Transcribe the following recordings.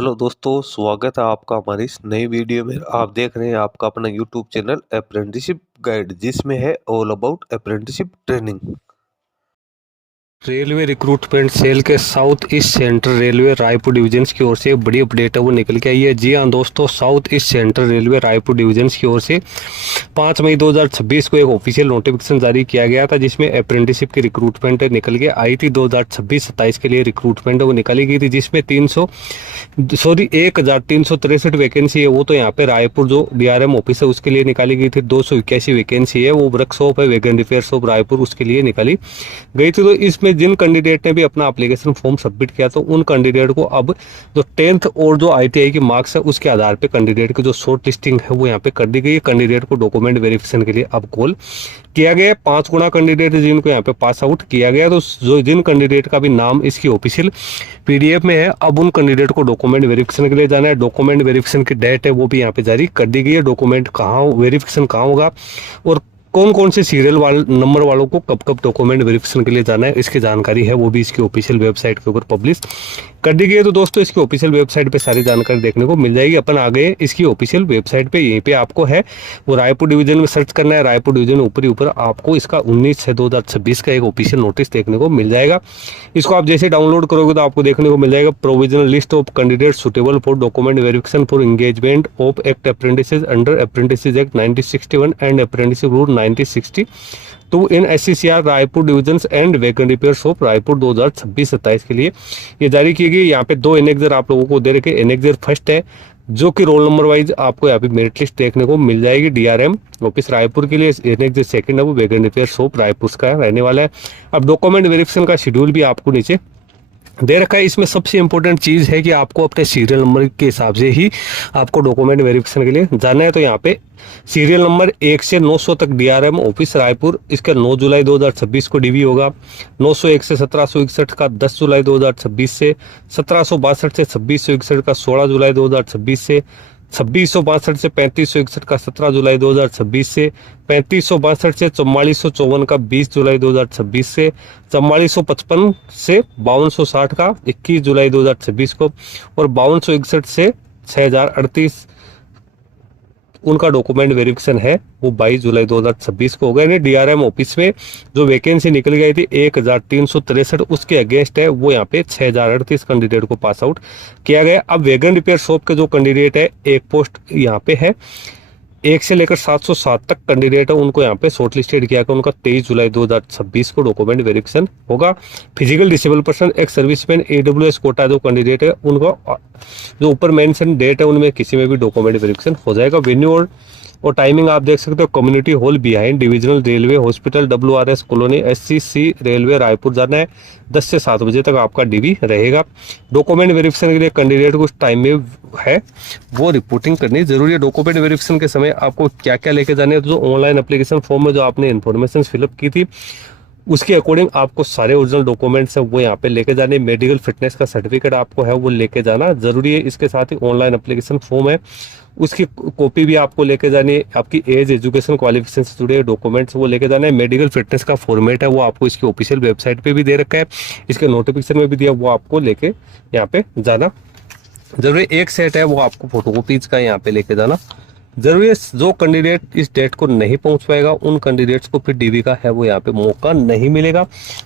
Hello दोस्तों, स्वागत है आपका हमारी इस नई वीडियो में। आप देख रहे हैं आपका अपना यूट्यूब चैनल अप्रेंटिसशिप गाइड, जिसमें है all about apprenticeship training. Railway Recruitment Cell के South East Central Railway Raipur division की ओर से एक बड़ी अपडेट है वो निकल के आई है। जी हाँ दोस्तों, south East Central Railway Raipur division की ओर से 5 मई 2026 को एक ऑफिशियल नोटिफिकेशन जारी किया गया था, जिसमें अप्रेंटिसशिप की रिक्रूटमेंट निकल के आई थी। 2026-27 के लिए रिक्रूटमेंट वो निकाली गई थी, जिसमें 1363 वैकेंसी है। वो तो यहाँ पे रायपुर जो DRM ऑफिस है उसके लिए निकाली गई थी। 281 वैकेंसी है वो वर्कशॉप है वैगन रिपेयर शॉप रायपुर, उसके लिए निकाली गई थी। तो इसमें जिन कैंडिडेट ने भी अपना एप्लीकेशन फॉर्म सबमिट किया तो उन कैंडिडेट को अब जो 10th और जो ITI की मार्क्स है उसके आधार पे कैंडिडेट की जो शॉर्ट लिस्टिंग है वो यहाँ पे कर दी गई है। कैंडिडेट को डॉक्यूमेंट वेरिफिकेशन के लिए अब कॉल किया गया है। 5 गुना कैंडिडेट जिनको यहाँ पे पास आउट किया गया, तो जो जिन कैंडिडेट का भी नाम इसकी ऑफिशियल PDF में है, अब उन कैंडिडेट को डॉक्यूमेंट वेरिफिकेशन के लिए जाना है। डॉक्यूमेंट वेरिफिकेशन की डेट है वो भी यहाँ पे जारी कर दी गई है। डॉक्यूमेंट कहाँ वेरिफिकेशन कहाँ होगा और कौन कौन से सीरियल नंबर वालों को कब कब डॉक्यूमेंट वेरिफिकेशन के लिए जाना है, इसकी जानकारी है वो भी इसकी ऑफिशियल वेबसाइट के ऊपर पब्लिश कर दी गई है। तो दोस्तों इसकी ऑफिशियल वेबसाइट पे सारी जानकारी देखने को मिल जाएगी। अपन आ गए इसकी ऑफिशियल वेबसाइट पे, यहीं पे आपको है वो रायपुर डिवीजन में सर्च करना है। रायपुर डिवीजन ऊपर ही ऊपर आपको इसका 19/6/2026 का एक ऑफिशियल नोटिस देखने को मिल जाएगा। इसको आप जैसे डाउनलोड करोगे तो आपको देखने को मिल जाएगा provisional list of candidate suitable for document verification for engagement of act apprentices under apprentices act 1961 and apprenticeship rule 1960 तो इन SCCR Raipur division and wagon repair shop Raipur 2026-27 के लिए ये जारी की गई। यहाँ पे 2 एनेक्जर आप लोगों को दे रखे। एनेक्जर फर्स्ट है जो कि रोल नंबर वाइज आपको यहाँ पे मेरिट लिस्ट देखने को मिल जाएगी DRM ऑफिस रायपुर के लिए। एनेक्जर सेकंड है वो वैगन रिपेयर शॉप रायपुर का रहने वाला है। अब डॉक्यूमेंट वेरिफिकेशन का शेड्यूल भी आपको नीचे दे रखा है। इसमें सबसे इंपॉर्टेंट चीज़ है कि आपको अपने सीरियल नंबर के हिसाब से ही आपको डॉक्यूमेंट वेरिफिकेशन के लिए जाना है। तो यहाँ पे सीरियल नंबर 1 से 900 तक DRM ऑफिस रायपुर, इसका 9 जुलाई 2026 को DV होगा। 901 से 1761 का 10 जुलाई 2026 से, 1762 से 2661 का 16 जुलाई 2026 से, 2662 से 3561 का 17 जुलाई 2026 से, 3562 से 4454 का 20 जुलाई 2026 से, 4455 से 5260 का 21 जुलाई 2026 को, और 5261 से 6038 उनका डॉक्यूमेंट वेरिफिकेशन है वो 22 जुलाई 2026 को होगा। यानी DRM ऑफिस में जो वैकेंसी निकल गई थी 1363, उसके अगेंस्ट है वो यहाँ पे 6038 कैंडिडेट को पास आउट किया गया। अब वैगन रिपेयर शॉप के जो कैंडिडेट है एक पोस्ट यहाँ पे है 1 से लेकर 707 तक कैंडिडेट है, उनको यहाँ पे शॉर्ट लिस्टेड किया गया। उनका 23 जुलाई 2026 को डॉक्यूमेंट वेरिफिकेशन होगा। फिजिकल डिसेबल पर्सन, एक सर्विसमैन, AWS कोटा जो कैंडिडेट है उनको जो ऊपर मेंशन डेट है उनमें किसी में भी डॉक्यूमेंट वेरिफिकेशन हो जाएगा। वेन्यू और टाइमिंग आप देख सकते हो, community hall behind divisional railway hospital WRS colony SCC railway Raipur जाना है। 10 से 7 बजे तक आपका DV रहेगा। डॉक्यूमेंट वेरिफिकेशन के लिए कैंडिडेट को उस टाइम में है वो रिपोर्टिंग करनी जरूरी है। डॉक्यूमेंट वेरिफिकेशन के समय आपको क्या क्या लेके जाने हैं, तो जो ऑनलाइन एप्लीकेशन फॉर्म में जो आपने इन्फॉर्मेशन फिलअप की थी उसके अकॉर्डिंग आपको सारे ओरिजिनल डॉक्यूमेंट्स हैं वो यहाँ पे लेके जाने। मेडिकल फिटनेस का सर्टिफिकेट आपको है वो लेके जाना जरूरी है। इसके साथ ही ऑनलाइन एप्लीकेशन फॉर्म है उसकी कॉपी भी आपको लेके जानी है। आपकी एज, एजुकेशन, क्वालिफिकेशन से जुड़े डॉक्यूमेंट्स वो लेके जाना है। मेडिकल फिटनेस का फॉर्मेट है वो आपको इसकी ऑफिशियल वेबसाइट पे भी दे रखा है, इसके नोटिफिकेशन में भी दिया, वो आपको लेके यहाँ पे जाना जरूरी। एक सेट है वो आपको फोटोकॉपीज का यहाँ पे लेके जाना जरूरी है। जो कैंडिडेट इस डेट को नहीं पहुंच पाएगा उन कैंडिडेट्स को फिर DV का है वो यहाँ पे मौका नहीं मिलेगा।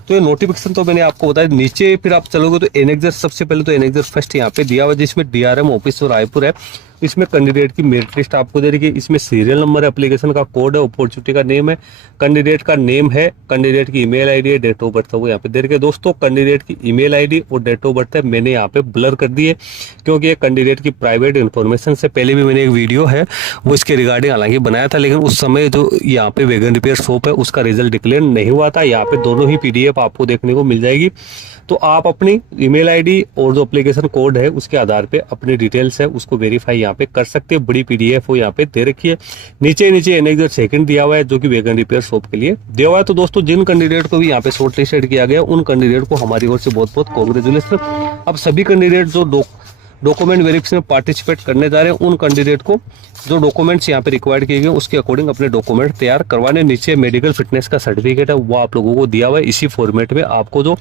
तो ये नोटिफिकेशन तो मैंने आपको बताया। नीचे फिर आप चलोगे तो एनेक्जर, सबसे पहले तो एनेक्जर फर्स्ट यहाँ पे दिया हुआ जिसमें DRM ऑफिस और रायपुर है। इसमें कैंडिडेट की मेरिट लिस्ट आपको दे रही है। इसमें सीरियल नंबर, एप्लीकेशन का कोड है, अपॉर्चुनिटी का नेम है, कैंडिडेट का नेम है, कैंडिडेट की ईमेल आईडी है, डेट ऑफ बर्थ है वो यहाँ पे दे रही है। दोस्तों कैंडिडेट की ईमेल आईडी और डेट ऑफ बर्थ है मैंने यहाँ पे ब्लर कर दी है क्योंकि ये कैंडिडेट की प्राइवेट इन्फॉर्मेशन से पहले भी मैंने एक वीडियो है वो इसके रिगार्डिंग हालांकि बनाया था, लेकिन उस समय जो यहाँ पे वैगन रिपेयर शॉप है उसका रिजल्ट डिक्लेयर नहीं हुआ था। यहाँ पे दोनों ही PDF आपको देखने को मिल जाएगी। तो आप अपनी ईमेल आईडी और जो एप्लीकेशन कोड है उसके आधार पे अपनी डिटेल्स है उसको वेरीफाई यहाँ पे कर सकते हैं। बड़ी PDF वो यहाँ पे दे रखी है। नीचे एनेक्जर सेकंड दिया हुआ है जो कि वैगन रिपेयर शॉप के लिए दिया हुआ है। तो दोस्तों जिन कैंडिडेट को भी यहाँ पे शॉर्ट लिस्टेड किया गया उन कैंडिडेट को हमारी ओर से बहुत बहुत कॉन्ग्रेचुलेशन। अब सभी कैंडिडेट जो डॉक्यूमेंट वेरिफिकेशन में पार्टिसिपेट करने जा रहे हैं उन कैंडिडेट को जो डॉक्यूमेंट्स यहाँ पे रिक्वायर्ड किए गए उसके अकॉर्डिंग अपने डॉक्यूमेंट तैयार करवाने। नीचे मेडिकल फिटनेस का सर्टिफिकेट है वो आप लोगों को दिया हुआ है। इसी फॉर्मेट में आपको जो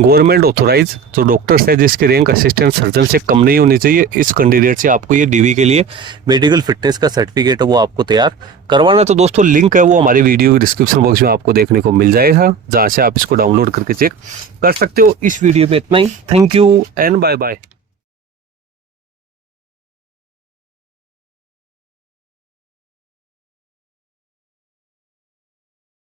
गवर्नमेंट ऑथोराइज जो डॉक्टर्स है जिसकी रैंक असिस्टेंट सर्जन से कम नहीं होनी चाहिए, इस कैंडिडेट से आपको ये डीवी के लिए मेडिकल फिटनेस का सर्टिफिकेट है वो आपको तैयार करवाना। तो दोस्तों लिंक है वो हमारी वीडियो के डिस्क्रिप्शन बॉक्स में आपको देखने को मिल जाएगा, जहाँ से आप इसको डाउनलोड करके चेक कर सकते हो। इस वीडियो में इतना ही। Thank you and bye bye.